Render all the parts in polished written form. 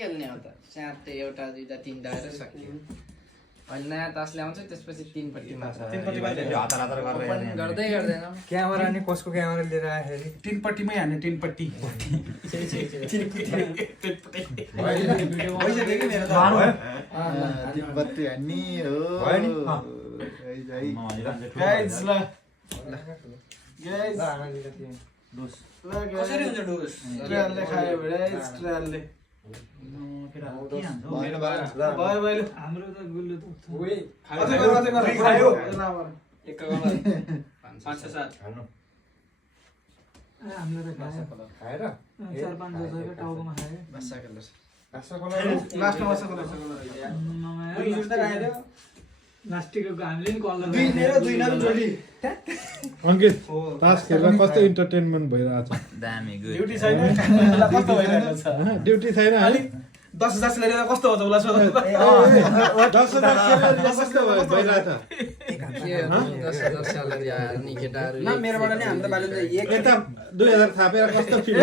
खेल्ने हो त स्याटे एउटा दुईटा तीनटा गरेर सकियो अनि नयाँ तास ल्याउँछ त्यसपछि तीनपट्टि गर्दै गर्दैन क्यामेरा नि कसको क्यामेरा लिएर आएखेरि तीनपट्टिमै हान्ने तीनपट्टि तीनपट्टि हान्ने हो गाइस ल कसरी हुन्छ डुस ट्रेलले खायो गाइस ट्रेलले भयो हाम्रो त गुल्लो त खायो एक गला 5 6 7 हाम्रो त खाएर 4-5 जसको टाउकोमा खायो लास्टमा बसेको लास्टिकको हामीले नि कल अंकित तास खेल्दा कस्तो इन्टरटेनमेन्ट भइरहेछ दामी गुड ड्युटी छैन कस्तो भइरहेको छ ड्युटी छैन है 10,000 लिएर कस्तो हुन्छ उला सोध्नु 10,000 कस्तो भइरहेछ न मेरोबाट नि हाम्रो बाले यता 2000 थापेर कस्तो फिल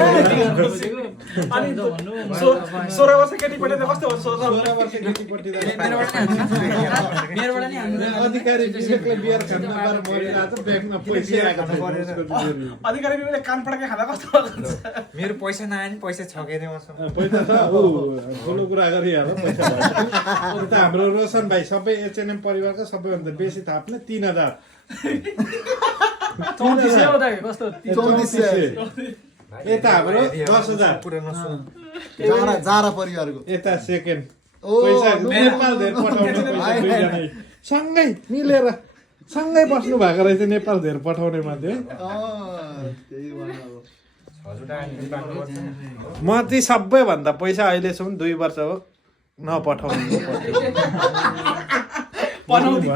अनि 16 वर्ष केटीपट्टि त कस्तो हुन्छ 16 वर्ष केटीपट्टि मेरोबाट नि हाम्रो अधिकारी विवेकले बियर खान नपाएर मरिरहेछ ब्यागमा पैसा आएको छैन अधिकारी बिबेकले कान पड्के खाँदा कस्तो हुन्छ मेरो पैसा नआए नि पैसा छ के मसँग पैसा छ ठुलो कुरा गरिहाल पैसा अन्त हाम्रो रोशन भाइ सबै एचएनएम परिवारको सबैभन्दा बेसी थाप्ने 3000 कस्तो 3400 यता हाम्रो 10,000 पुरा नसुन जारा परिवारको यता सेकेन्ड पैसा नेपाल धेर पठाउने पैसा दुईजना सँगै मिलेर सँगै बस्नु भएको रहेछ नेपाल धेर पठाउने मध्ये त्यही भन्नु म चाहिँ सबैभन्दा पैसा अहिलेसम्म 2 वर्ष हो नपठाउनु पठाउँदै